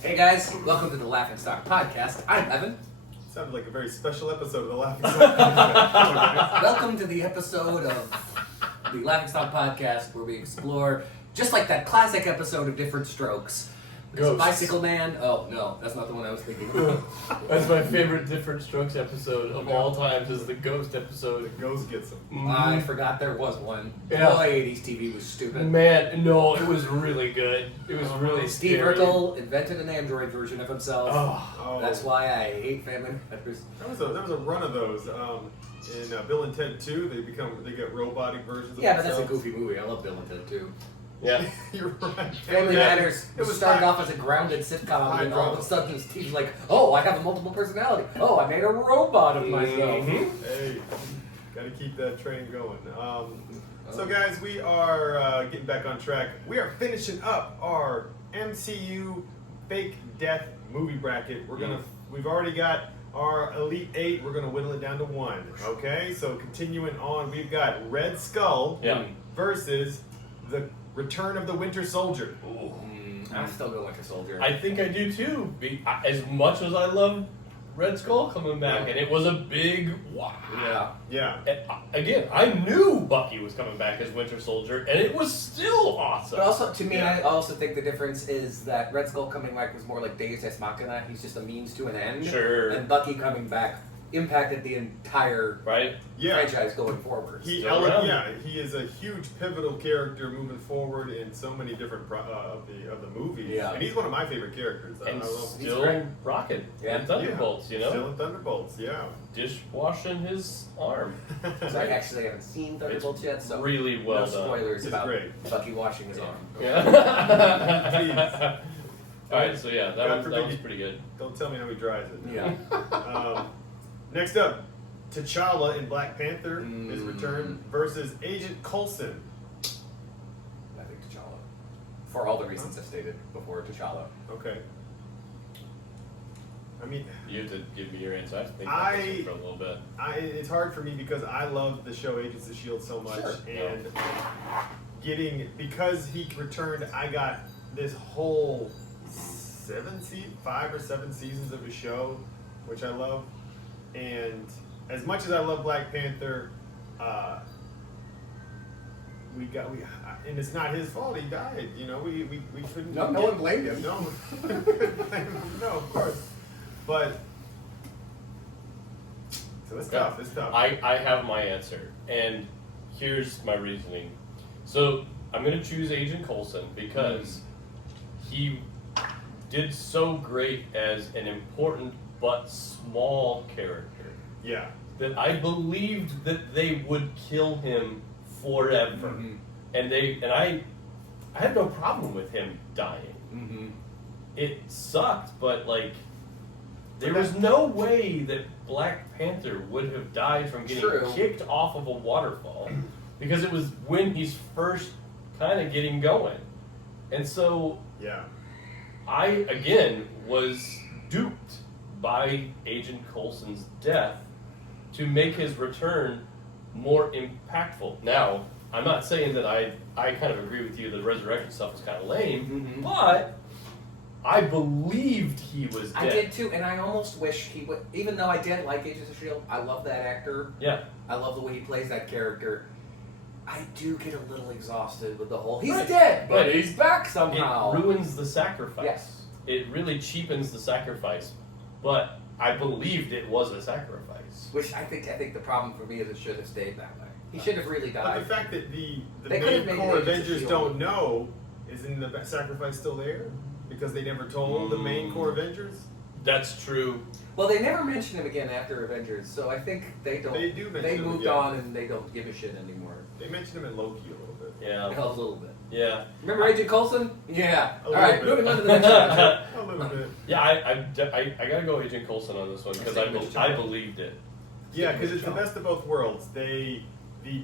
Hey guys, welcome to the Laughing Stock Podcast. I'm Evan. Sounded like a very special episode of the Laughing Stock. Welcome to the episode of the Laughing Stock Podcast where we explore, just like that classic episode of Different Strokes. There's a bicycle man. Oh no, that's not the one I was thinking of. That's my favorite Different Strokes episode of all times is the Ghost episode. The ghost gets him. I forgot there was one. Yeah. Boy, 80s TV was stupid. Man, no, it was really good. It was really Steve scary. Urkel invented an Android version of himself. Oh. That's why I hate Family Matters. There was a run of those. In Bill and Ted 2, they get robotic versions of Yeah, but that's a themselves. goofy movie. I love Bill and Ted too. Yeah. You're right. Family Matters It was started high- off as a grounded sitcom, high and all of drama. a sudden Steve's like, "Oh, I have a multiple personality. Oh, I made a robot of myself." Hey, gotta keep that train going. So guys, we are getting back on track. We are finishing up our MCU fake death movie bracket. We've already got our Elite 8. We're gonna whittle it down to 1. Okay, so continuing on, we've got Red Skull versus the Return of the Winter Soldier. I'm still going Winter Soldier. I think I do too. As much as I love Red Skull coming back, and it was a big wow. Yeah. And again, I knew Bucky was coming back as Winter Soldier, and it was still awesome. But also, to me, Yeah. I also think the difference is that Red Skull coming back was more like Deus Ex Machina. He's just a means to an end. Sure. And Bucky coming back impacted the entire Yeah. franchise going forward. He is a huge pivotal character moving forward in so many different of the movies. Yeah. And he's one of my favorite characters. And I love still rocking. Yeah. And Thunderbolts, you know? Still in Thunderbolts, yeah. Dishwashing his arm. So I actually haven't seen Thunderbolts yet, so Really well no done. spoilers It's about great. Bucky washing his arm. Yeah. Alright, so yeah, that was pretty good. Don't tell me how he dries it. Yeah. Next up, T'Challa in Black Panther is returned versus Agent Coulson. I think T'Challa. For all the reasons I stated before, T'Challa. Okay. I mean, You have to give me your answer. I have to think about this one for a little bit. it's hard for me because I love the show Agents of S.H.I.E.L.D. so much. Sure. And because he returned, I got this whole 5 or 7 seasons of a show, which I love. And as much as I love Black Panther, and it's not his fault he died. You know, we couldn't. No one blamed him. No, no, of course. But so it's tough. It's tough. I have my answer, and here's my reasoning. So I'm going to choose Agent Coulson because he did so great as an important but small character. Yeah. That I believed that they would kill him forever, and I had no problem with him dying. It sucked, but like there was no way that Black Panther would have died from getting kicked off of a waterfall, because it was when he's first kind of getting going, and so I again was duped by Agent Coulson's death to make his return more impactful. Now, I'm not saying that I kind of agree with you, the resurrection stuff was kind of lame, but I believed he was dead. I did too, and I almost wish he would, even though I didn't like Agents of S.H.I.E.L.D., I love that actor. Yeah. I love the way he plays that character. I do get a little exhausted with the whole, he's dead, but he's back somehow. It ruins the sacrifice. Yes. It really cheapens the sacrifice, but I believed it was a sacrifice. Which I think the problem for me is it should have stayed that way. He should have really But died. the fact that the They could have main made core Agents of Avengers S.H.I.E.L.D. don't know, isn't the sacrifice still there? Because they never told the main core Avengers? That's true. Well, they never mention him again after Avengers, so I think they don't. They do mention They him moved again. on and they don't give a shit anymore. They mentioned him in Loki a little bit. Yeah. A little bit. Yeah. Remember Agent Coulson? Yeah. A All little right, bit. moving on to the next chapter. A little bit. Yeah, I gotta go Agent Coulson on this one because I believed it. Yeah, because it's the best of both worlds. The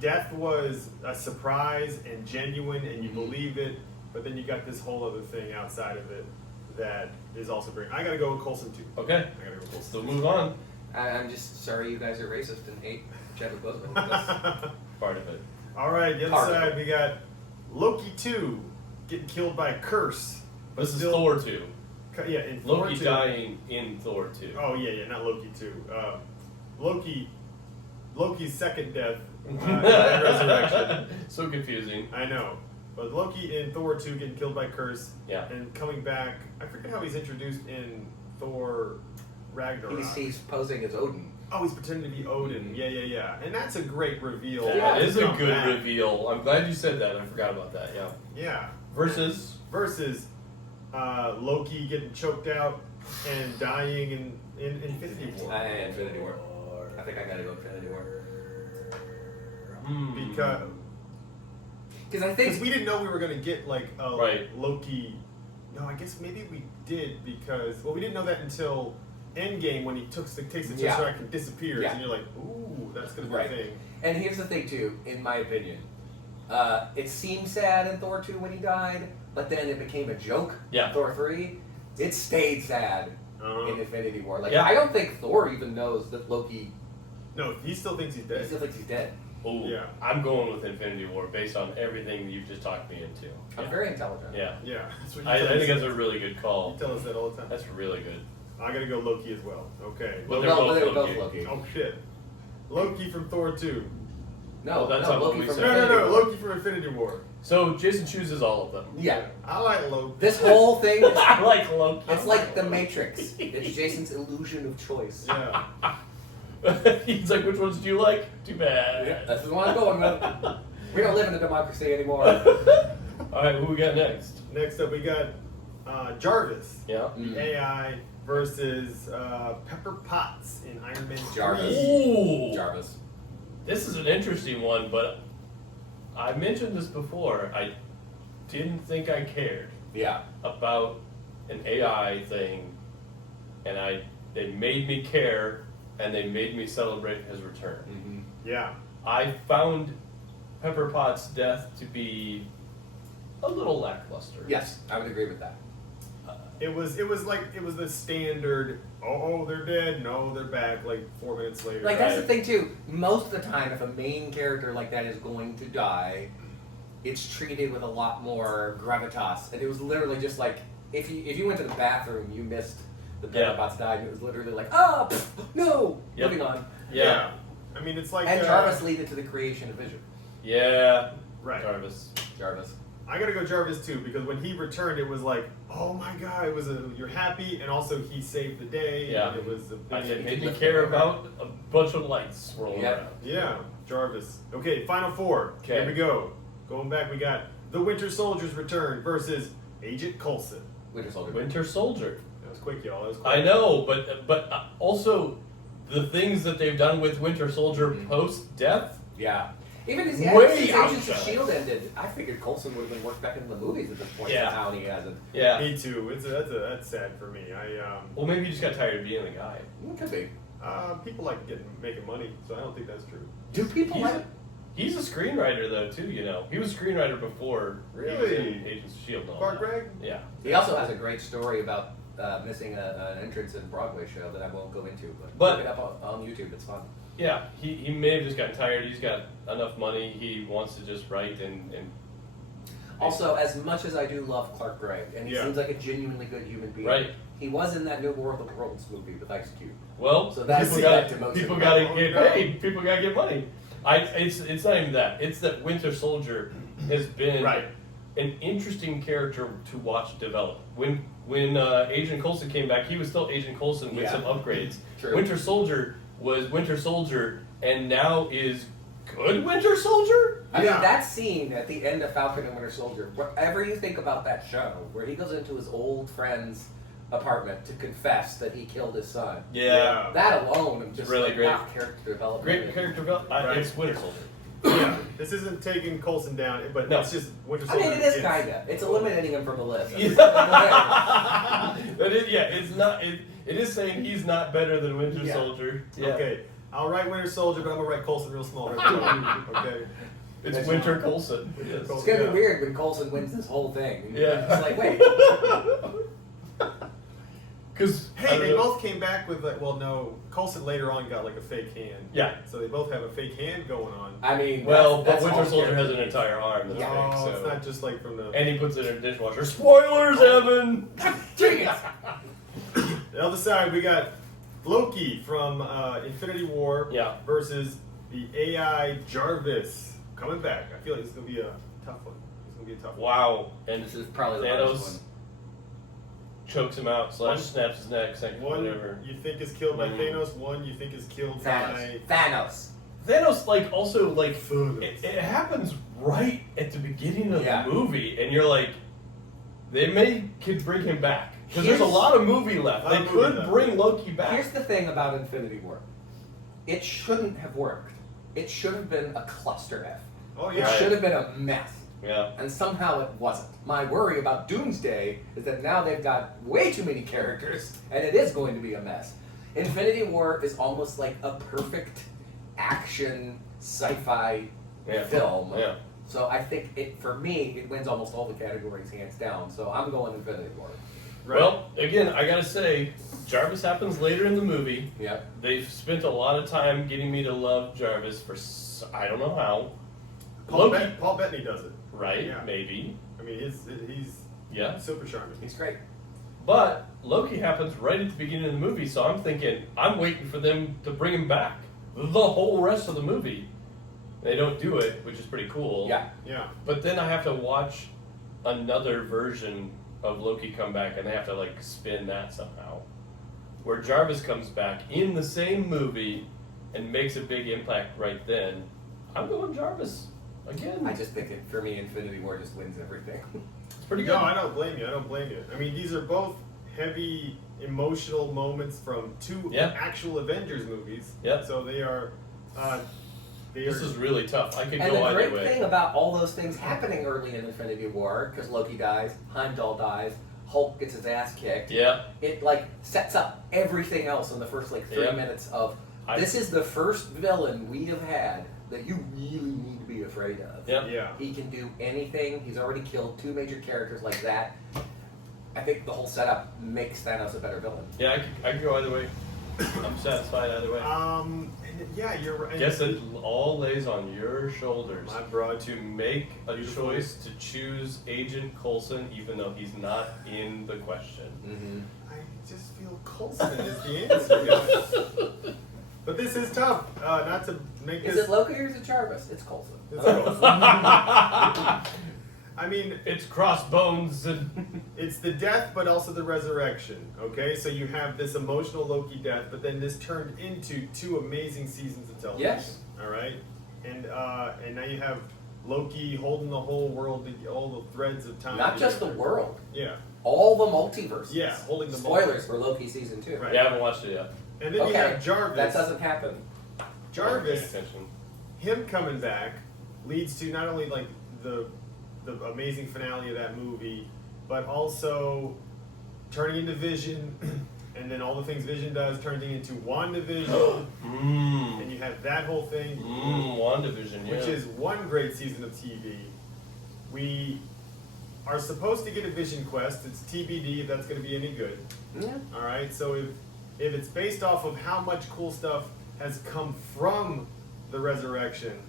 death was a surprise and genuine, and you believe it, but then you got this whole other thing outside of it that is also great. I gotta go with Coulson too. Okay. I gotta go with Coulson. So move on. I'm just sorry you guys are racist and hate Chadwick Boseman. That's Part of it. All right, the Part other of side we got Loki 2 getting killed by a curse. But This is still, Thor 2. Yeah, in Thor Loki 2. dying in Thor 2. Oh yeah, not Loki 2. Loki's second death, resurrection. So confusing. I know. But Loki in Thor 2 getting killed by Curse. Yeah. And coming back. I forget how he's introduced in Thor Ragnarok. He's posing as Odin. Oh, he's pretending to be Odin. Yeah. And that's a great reveal. That is a Come good back. reveal. I'm glad you said that. I forgot about that. Yeah. Yeah. Versus Loki getting choked out and dying in Infinity War. Infinity War. I think I gotta go Infinity War. Because I think we didn't know we were gonna get like a Right. Loki. No, I guess maybe we did because we didn't know that until Endgame when he takes the Tesseract and disappears, and you're like, ooh, that's gonna be a thing. And here's the thing too, in my opinion, it seemed sad in Thor 2 when he died, but then it became a joke. Yeah. In Thor 3, it stayed sad in Infinity War. Like Yeah. I don't think Thor even knows that Loki. No, he still thinks he's He dead. still thinks he's dead. Oh, Yeah. I'm going with Infinity War based on everything you've just talked me into. I'm very intelligent. Yeah. Yeah, that's what you I tell think us. that's a really good You call. tell us that all the time. That's really good. I gotta go Loki as well. Okay. But Well, they're they're both both Loki. Loki. Oh shit. Loki from Thor 2. No, Oh, that's no, not what Loki we from said. Infinity No, War. Loki from Infinity War. So Jason chooses all of them. Yeah. I like Loki. This whole thing, is, I like Loki. it's like the Matrix. It's Jason's illusion of choice. Yeah. He's like, which ones do you like? Too bad. Yeah, that's the one I'm going with. We don't live in a democracy anymore. All right, who we got next? Next up, we got Jarvis, Yeah. the AI, versus Pepper Potts in Iron Man 3. Jarvis. Ooh. Jarvis. This is an interesting one, but I mentioned this before. I didn't think I cared Yeah. about an AI thing, and they made me care, and they made me celebrate his return. Mm-hmm. Yeah. I found Pepper Potts' death to be a little lackluster. Yes, I would agree with that. It was the standard. Oh, they're dead. No, they're back. Like 4 minutes later. Like that's the thing too. Most of the time, if a main character like that is going to die, it's treated with a lot more gravitas. And it was literally just like if you went to the bathroom, you missed the Pepper Potts died, and it was literally like, oh no, Yep. moving on. Yeah. I mean, it's like. And Jarvis leaded to the creation of Vision. Yeah. Right. Jarvis. I gotta go Jarvis too because when he returned, it was like, oh my god, it was you're happy, and also he saved the day. Yeah. And it was a big. It made me care about a bunch of lights swirling Yeah. around. Yeah, Jarvis. Okay, final four. Okay. Here we go. Going back, we got the Winter Soldier's return versus Agent Coulson. Winter Soldier. Winter Soldier. That was quick, y'all. That was quick. I know, but also the things that they've done with Winter Soldier post-death. Yeah. Even his Way Agents of outside. S.H.I.E.L.D. ended, I figured Coulson would have been worked back into the movies at this point. Yeah. Somehow, and he hasn't. Yeah. Me too. That's sad for me. Well, maybe you just got tired of being the guy. It could be. People like making money, so I don't think that's true. Do people like? He's a screenwriter though too. You know, he was a screenwriter before. Really? He was in Agents of S.H.I.E.L.D. and all Bart that. Gregg? Yeah. He also has a great story about missing an entrance in a Broadway show that I won't go into, But- look it up on YouTube. It's fun. Yeah, he may have just gotten tired. He's got enough money. He wants to just write and Also, as much as I do love Clark Gregg, and he Yeah. seems like a genuinely good human being, Right. he was in that New War of the Worlds movie with Ice Cube. well, So that's people that got demotes people him. got to Oh, get no. paid. People got to get money. It's not even that. It's that Winter Soldier has been Right. an interesting character to watch develop. When Agent Coulson came back, he was still Agent Coulson with Yeah. some upgrades. True. Winter Soldier was Winter Soldier, and now is good Winter Soldier. I Yeah. mean, that scene at the end of Falcon and Winter Soldier, wherever you think about that show, where he goes into his old friend's apartment to confess that he killed his son. Yeah. That alone, I'm just Really like, great. wow, character development. Great character development. Right. It's Winter Soldier. Yeah. This isn't taking Coulson down, but No. it's just Winter I Soldier. mean, it is gets- kinda. It's eliminating him from the list. But it's not. It is saying he's not better than Winter Yeah. Soldier. Yeah. Okay, I'll write Winter Soldier, but I'm gonna write Coulson real small. Okay. It's That's Winter fine. Coulson. Winter Yes. Coulson. It's gonna Yeah. be weird when Coulson wins this whole thing. Yeah. It's like, wait. Because Hey, they both came back with like, well, no, Coulson later on got like a fake hand. Yeah. So they both have a fake hand going on. I mean, Well, that's but Winter all Soldier has an character. entire arm. That's Yeah. fake, Oh, so. it's not just like from the. And he puts it in a dishwasher. Spoilers, Evan. Genius. other side, we got Loki from Infinity War versus the AI Jarvis coming back. I feel like it's gonna be a tough one. Wow. And this is probably the Thanos hardest one. Chokes him out, snaps his neck, one whatever. you think is killed by Thanos, one you think is killed by Thanos. Thanos, like, also, like, it happens right at the beginning of the movie, and you're like, could bring him back. Because there's a lot of movie left. They could bring Loki back. Here's the thing about Infinity War. It shouldn't have worked. It should have been a cluster F. Oh, yeah. It should have been a mess. Yeah. And somehow it wasn't. My worry about Doomsday is that now they've got way too many characters, and it is going to be a mess. Infinity War is almost like a perfect action sci-fi film. Yeah. So I think for me, it wins almost all the categories hands down. So I'm going Infinity War. Right. Well, again, I gotta say, Jarvis happens later in the movie. Yep. They've spent a lot of time getting me to love Jarvis for I don't know how. Paul Bettany does it. Right, Yeah. maybe. I mean, he's super charming. He's great. But Loki happens right at the beginning of the movie, so I'm thinking, I'm waiting for them to bring him back the whole rest of the movie. They don't do it, which is pretty cool. Yeah. Yeah. But then I have to watch another version of Loki come back, and they have to, like, spin that somehow. Where Jarvis comes back in the same movie and makes a big impact right then. I'm going Jarvis. Again. I just think for me, Infinity War just wins everything. It's pretty good. No, I don't blame you. I mean, these are both heavy emotional moments from two actual Avengers movies. Yep. So they are. This is really tough. I could and go either way. the great thing about all those things happening early in Infinity War, because Loki dies, Heimdall dies, Hulk gets his ass kicked. Yeah. It like sets up everything else in the first 3 minutes of this is the first villain we have had that you really need to be afraid of. Yep. Yeah. He can do anything. He's already killed 2 major characters like that. I think the whole setup makes Thanos a better villain. Yeah, I could go either way. I'm satisfied either way. Yeah, you're right. Guess it all lays on your shoulders. My broad. To make a choice to choose Agent Coulson, even though he's not in the question. Mm-hmm. I just feel Coulson is the answer, guys. But this is tough. Not to make Is it Loki or is it Jarvis? It's Coulson. It's Coulson. I mean, it's crossbones and it's the death, but also the resurrection. Okay, so you have this emotional Loki death, but then this turned into 2 amazing seasons of television. Yes. All right, and now you have Loki holding the whole world, all the threads of time. Not just the world. Yeah. All the multiverses. Yeah, holding the spoilers for Loki season 2. Right. Yeah, I haven't watched it yet. And then you have Jarvis. That doesn't happen. Jarvis, him coming back leads to not only like the amazing finale of that movie, but also turning into Vision, and then all the things Vision does turning into WandaVision, and you have that whole thing, WandaVision, which is one great season of TV. We are supposed to get a Vision Quest. It's TBD if that's going to be any good. Yeah. All right, so if it's based off of how much cool stuff has come from the resurrection,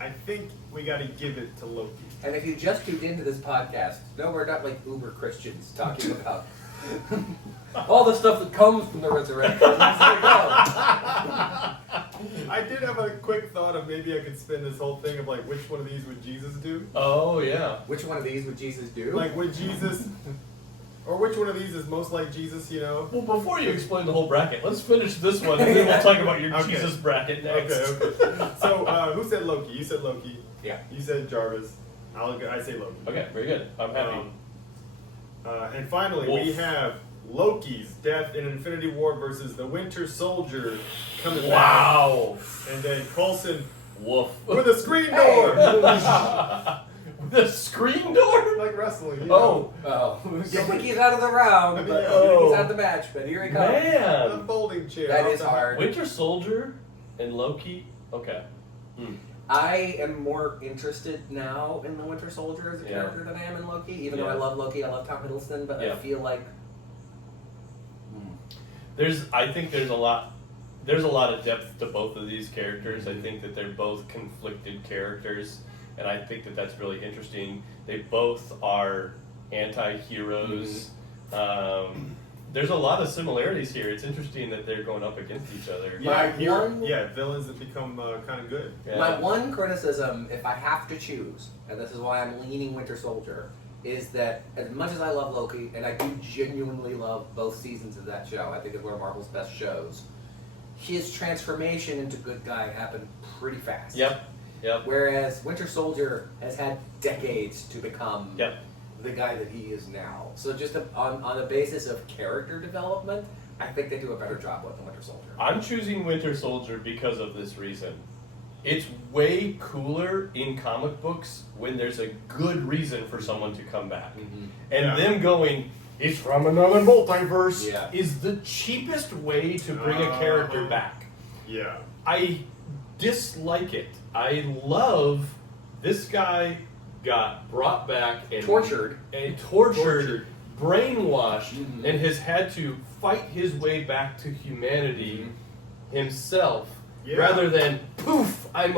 I think we got to give it to Loki. And if you just tuned into this podcast, no, we're not like uber Christians talking about all the stuff that comes from the resurrection. I did have a quick thought of maybe I could spin this whole thing of like, which one of these would Jesus do? Oh, yeah. Which one of these would Jesus do? Like, would Jesus... Or which one of these is most like Jesus, you know? Well, before you explain the whole bracket, let's finish this one, and then we'll talk about your Jesus bracket next. Okay. So, who said Loki? You said Loki. Yeah. You said Jarvis. I say Loki. Okay, very good. I'm happy. And finally, we have Loki's death in Infinity War versus the Winter Soldier coming back. Wow. And then Coulson with a screen door. The screen door? Like wrestling. You know? Oh. You think he's out of the round, but he's out of the match, but here he comes. Man. A folding chair. That is hard. Winter Soldier and Loki? Okay. I am more interested now in the Winter Soldier as a character than I am in Loki. Even though I love Loki, I love Tom Hiddleston, but I feel like... I think there's a lot of depth to both of these characters. I think that they're both conflicted characters. And I think that that's really interesting. They both are anti-heroes. there's a lot of similarities here. It's interesting that they're going up against each other. Villains that become kind of good. Yeah. My one criticism, if I have to choose, and this is why I'm leaning Winter Soldier, is that as much as I love Loki, and I do genuinely love both seasons of that show, I think it's one of Marvel's best shows, his transformation into good guy happened pretty fast. Yep. Whereas Winter Soldier has had decades to become Yep. the guy that he is now. So just on the basis of character development, I think they do a better job with the Winter Soldier. I'm choosing Winter Soldier because of this reason. It's way cooler in comic books when there's a good reason for someone to come back. Mm-hmm. And them going, it's from another multiverse, Yeah. is the cheapest way to bring a character back. Yeah. I dislike it. I love this guy got brought back and Tortured, brainwashed, Mhm. and has had to fight his way back to humanity himself, Yeah. rather than poof, I'm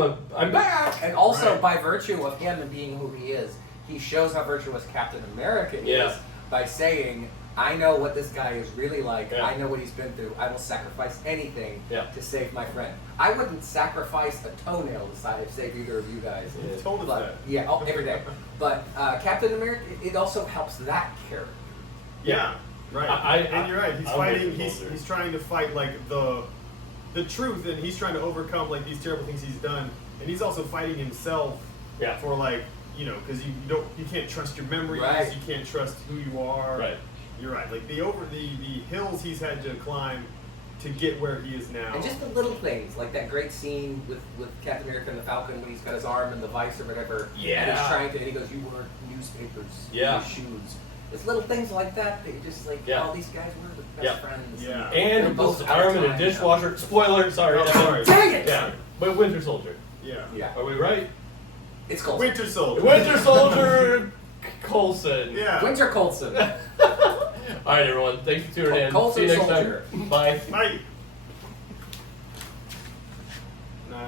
back. and also Right. by virtue of him and being who he is, he shows how virtuous Captain America is Yeah. by saying, I know what this guy is really like. Yeah. I know what he's been through. I will sacrifice anything Yeah. to save my friend. I wouldn't sacrifice a toenail to save either of you guys. Yeah. Told us But, that. yeah, every day. But Captain America, it also helps that character. Yeah. Right. And you're right. He's I'm fighting. Winter Soldier. He's trying to fight like the truth, and he's trying to overcome like these terrible things he's done, and he's also fighting himself. Yeah. For like because you can't trust your memories. Right. You can't trust who you are. Right. You're right. Like the hills he's had to climb to get where he is now. And just the little things, like that great scene with Captain America and the Falcon when he's got his arm in the vice or whatever. Yeah. And he's trying to, and he goes, you wear newspapers Yeah. in your shoes. It's little things like that you're just like, Yeah. oh, these guys were the best Yeah. friends. Yeah. And They're both both arm in a time, dishwasher. Spoiler, sorry. Oh, sorry. Dang it! Yeah. But Winter Soldier. Yeah. Yeah. Are we right? It's Coulson. Winter Soldier. Winter Soldier Coulson. Yeah. Winter Coulson. All right, everyone. Thanks for tuning in. Coulson See you next Soldier. time. Bye. Bye.